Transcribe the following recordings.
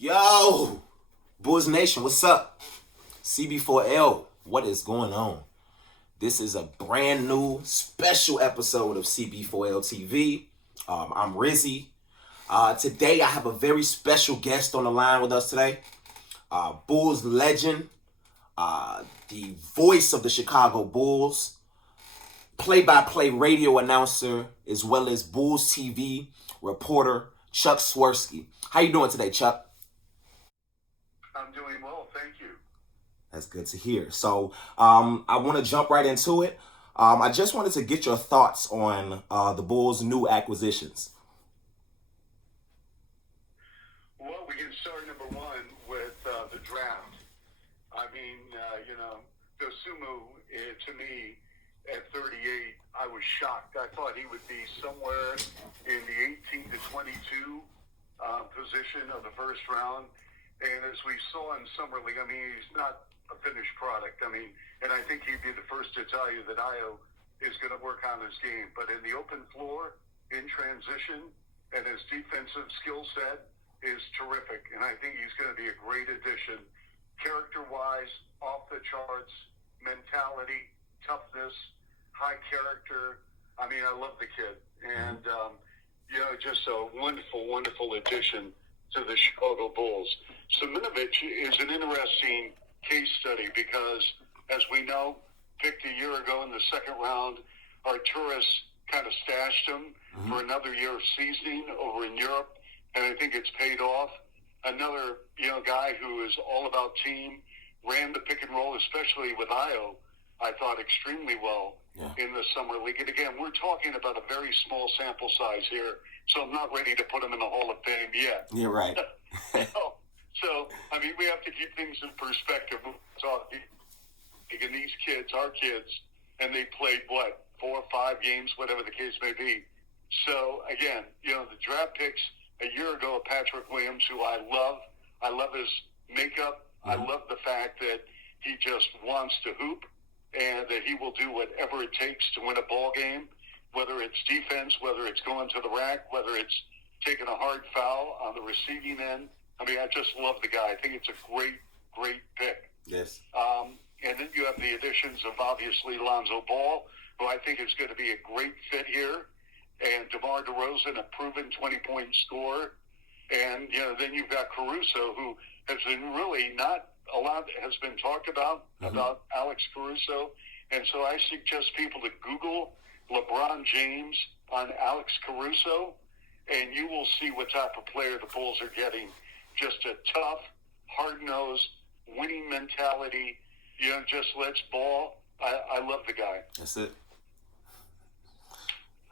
Yo, Bulls Nation, what's up? CB4L, what is going on? This is a brand new special episode of CB4LTv. I'm Rizzy. Today I have a very special guest on the line with us today. Bulls legend, the voice of the Chicago Bulls, play-by-play radio announcer, as well as Bulls TV reporter, Chuck Swirsky. How you doing today, Chuck? I'm doing well, thank you. That's good to hear. So I want to jump right into it. I just wanted to get your thoughts on the Bulls' new acquisitions. Well, we can start number one with the draft. I mean, Dosumu, to me, at 38, I was shocked. I thought he would be somewhere in the 18 to 22 position of the first round. And as we saw in Summer League, I mean, he's not a finished product. I mean, and I think he'd be the first to tell you that Io is going to work on his game. But in the open floor, in transition, and his defensive skill set is terrific. And I think he's going to be a great addition. Character-wise, off the charts, mentality, toughness, high character. I mean, I love the kid. And, just a wonderful, wonderful addition to the Chicago Bulls. Simonovic is an interesting case study because, as we know, picked a year ago in the second round, Arturas kind of stashed him for another year of seasoning over in Europe, and I think it's paid off. Another, guy who is all about team, ran the pick and roll, especially with Io, I thought extremely well in the Summer League. And again, we're talking about a very small sample size here, so I'm not ready to put him in the Hall of Fame yet. You're right. So, I mean, we have to keep things in perspective. Taking these kids, our kids, and they played, 4 or 5 games, whatever the case may be. So, again, the draft picks a year ago of Patrick Williams, who I love. I love his makeup. I love the fact that he just wants to hoop and that he will do whatever it takes to win a ball game, whether it's defense, whether it's going to the rack, whether it's taking a hard foul on the receiving end. I mean, I just love the guy. I think it's a great, great pick. Yes. And then you have the additions of, obviously, Lonzo Ball, who I think is going to be a great fit here, and DeMar DeRozan, a proven 20-point scorer. And, then you've got Caruso, who has been really not a lot has been talked about Alex Caruso. And so I suggest people to Google LeBron James on Alex Caruso, and you will see what type of player the Bulls are getting. Just a tough, hard-nosed, winning mentality. Just let's ball. I love the guy. That's it.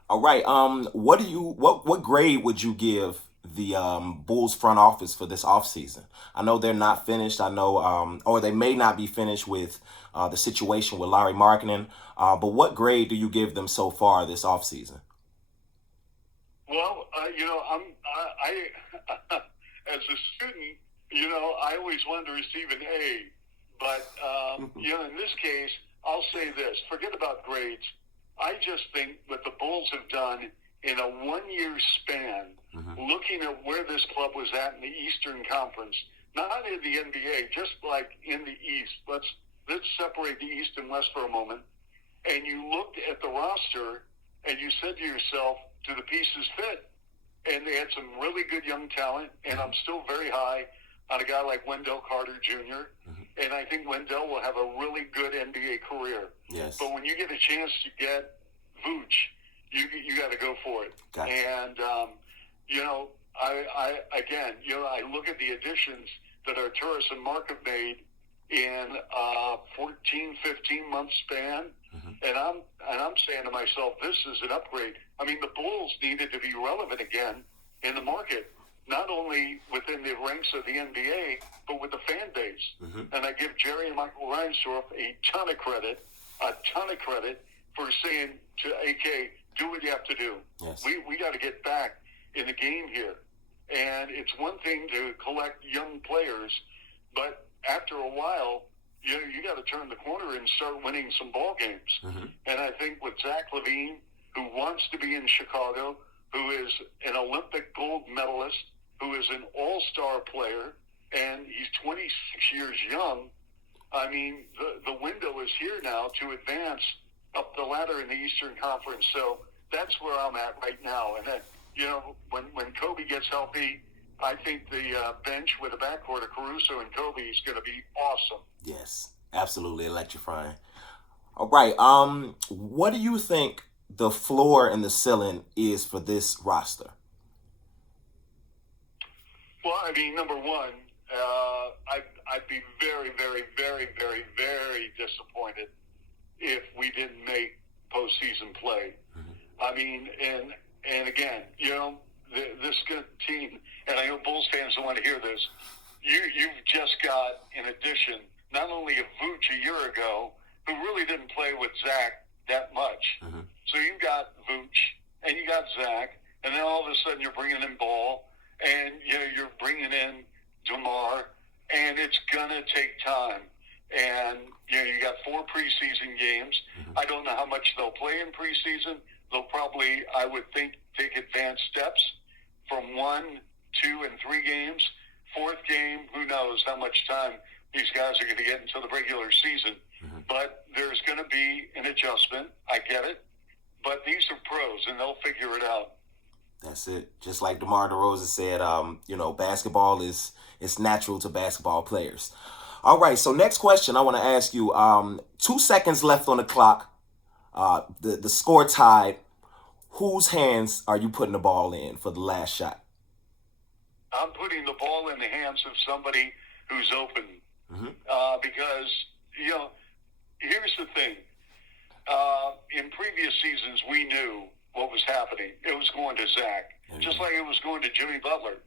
All right. What grade would you give the Bulls front office for this offseason? I know they're not finished. I know, or they may not be finished with the situation with Larry Markkinen. But what grade do you give them so far this offseason? Well, I as a student, I always wanted to receive an A. But, in this case, I'll say this. Forget about grades. I just think what the Bulls have done in a one-year span, looking at where this club was at in the Eastern Conference, not in the NBA, just like in the East. Let's separate the East and West for a moment. And you looked at the roster, and you said to yourself, do the pieces fit? And they had some really good young talent, and I'm still very high on a guy like Wendell Carter Jr., and I think Wendell will have a really good NBA career. Yes. But when you get a chance to get Vooch, you got to go for it. Gotcha. And, I look at the additions that Arturas and Mark have made in a 14, 15-month span, and I'm saying to myself, this is an upgrade. I mean, the Bulls needed to be relevant again in the market, not only within the ranks of the NBA, but with the fan base. And I give Jerry and Michael Reinsdorf a ton of credit for saying to AK, do what you have to do. Yes. We got to get back in the game here. And it's one thing to collect young players, but after a while, you got to turn the corner and start winning some ball games. And I think with Zach LaVine, who wants to be in Chicago, who is an Olympic gold medalist, who is an all-star player, and he's 26 years young. I mean, the window is here now to advance up the ladder in the Eastern Conference. So that's where I'm at right now. And then, when Kobe gets healthy, I think the bench with a backcourt of Caruso and Kobe is going to be awesome. Yes, absolutely electrifying. All right. What do you think the floor and the ceiling is for this roster? Well, I mean, number one, I'd be very, very, very, very, very disappointed if we didn't make postseason play. Mm-hmm. I mean, and again, this good team, and I know Bulls fans don't want to hear this. You've just got, in addition, not only a Vooch a year ago, who really didn't play with Zach that much. Mm-hmm. So you got Vooch and you got Zach, and then all of a sudden you're bringing in Ball, and you're bringing in DeMar, and it's gonna take time. And you got 4 preseason games. Mm-hmm. I don't know how much they'll play in preseason. They'll probably, I would think, take advanced steps from 1, 2, and 3 games. 4th game, who knows how much time these guys are going to get into the regular season. Mm-hmm. But there's going to be an adjustment. I get it. But these are pros, and they'll figure it out. That's it. Just like DeMar DeRozan said, basketball is natural to basketball players. All right, so next question I want to ask you. 2 seconds left on the clock. The score tied. Whose hands are you putting the ball in for the last shot? I'm putting the ball in the hands of somebody who's open. Mm-hmm. Because, here's the thing. In previous seasons, we knew what was happening. It was going to Zach, mm-hmm. just like it was going to Jimmy Butler,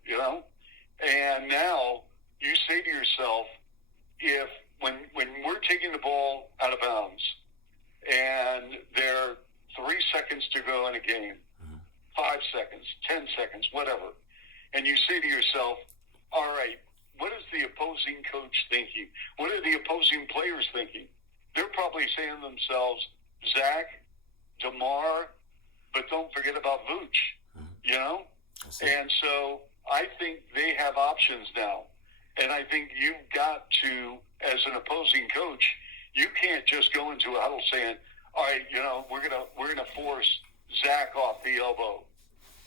And now you say to yourself, when we're taking the ball out of bounds and there are 3 seconds to go in a game, mm-hmm. 5 seconds, 10 seconds, whatever, and you say to yourself, all right, what is the opposing coach thinking? What are the opposing players thinking? They're probably saying to themselves, Zach, DeMar, but don't forget about Vooch, And so I think they have options now. And I think you've got to, as an opposing coach, you can't just go into a huddle saying, all right, we're gonna force Zach off the elbow.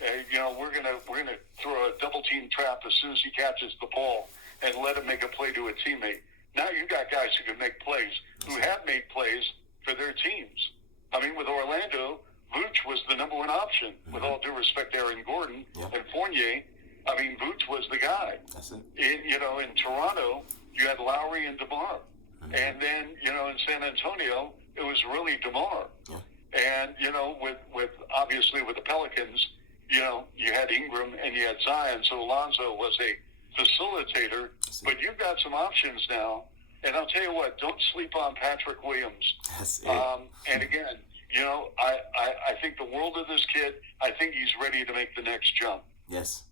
We're gonna throw a double team trap as soon as he catches the ball and let him make a play to a teammate. Now you got guys who can make plays, who have made plays for their teams. I mean, with Orlando, Vooch was the number 1 option. Mm-hmm. With all due respect to Aaron Gordon and Fournier, I mean, Vooch was the guy. That's it. In Toronto, you had Lowry and DeMar. Mm-hmm. And then, in San Antonio, it was really DeMar. Yeah. And, with obviously with the Pelicans, you had Ingram and you had Zion, so Alonzo was a facilitator. But you've got some options now. And I'll tell you what, don't sleep on Patrick Williams. That's it. And again, I think the world of this kid. I think he's ready to make the next jump. Yes.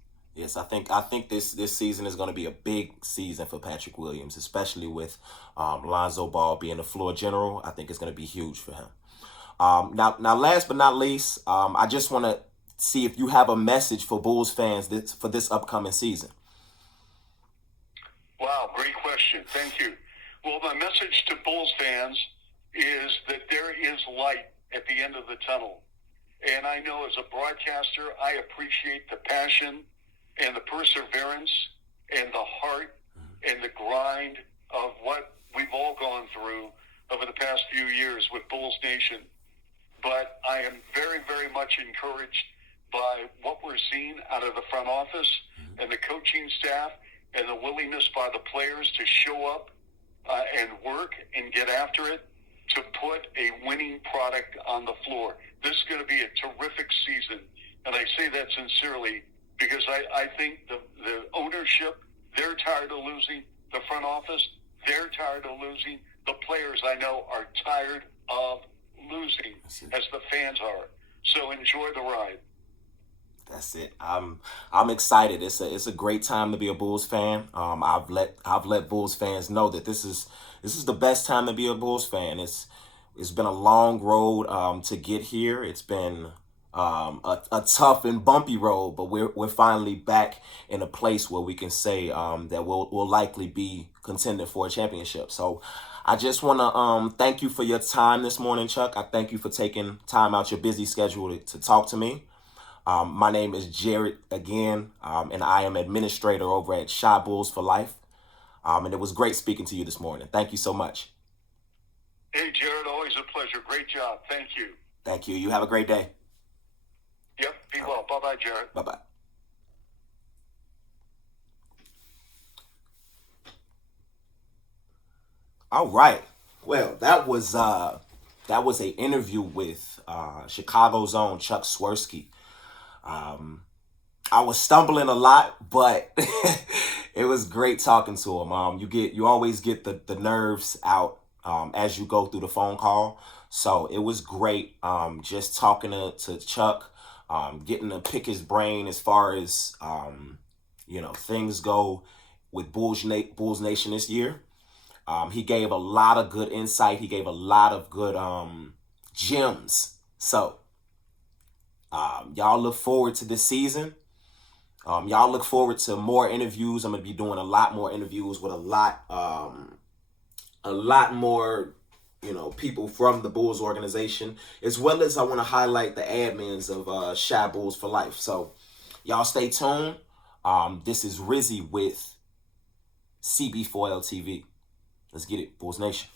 I think this season is going to be a big season for Patrick Williams, especially with Lonzo Ball being the floor general. I think it's going to be huge for him. Now, last but not least, I just want to see if you have a message for Bulls fans for this upcoming season. Wow, great question. Thank you. Well, my message to Bulls fans is that there is light at the end of the tunnel. And I know as a broadcaster, I appreciate the passion and the perseverance and the heart and the grind of what we've all gone through over the past few years with Bulls Nation. But I am very, very much encouraged by what we're seeing out of the front office and the coaching staff and the willingness by the players to show up and work and get after it to put a winning product on the floor. This is going to be a terrific season, and I say that sincerely because I think the ownership, they're tired of losing. The front office, they're tired of losing. The players, I know, are tired of losing, as the fans are. So enjoy the ride. That's it. I'm excited. It's a great time to be a Bulls fan. I've let Bulls fans know that this is the best time to be a Bulls fan. It's been a long road to get here. It's been a tough and bumpy road, but we're finally back in a place where we can say that we'll likely be contending for a championship. So I just want to thank you for your time this morning, Chuck. I thank you for taking time out your busy schedule to talk to me. My name is Jared again, and I am administrator over at Shy Bulls for Life. And it was great speaking to you this morning. Thank you so much. Hey, Jared, always a pleasure. Great job. Thank you. Thank you. You have a great day. Yep, be well. Bye-bye, Jared. Bye-bye. All right. Well, that was an interview with Chicago's own Chuck Swirsky. I was stumbling a lot, but it was great talking to him. You always get the nerves out as you go through the phone call. So it was great just talking to Chuck, getting to pick his brain as far as things go with Bulls Nation this year. He gave a lot of good insight. He gave a lot of good gems. So y'all look forward to this season. Y'all look forward to more interviews. I'm going to be doing a lot more interviews with a lot more, people from the Bulls organization, as well as I want to highlight the admins of Shy Bulls for Life. So y'all stay tuned. This is Rizzy with CB4LTv. Let's get it, Bulls Nation.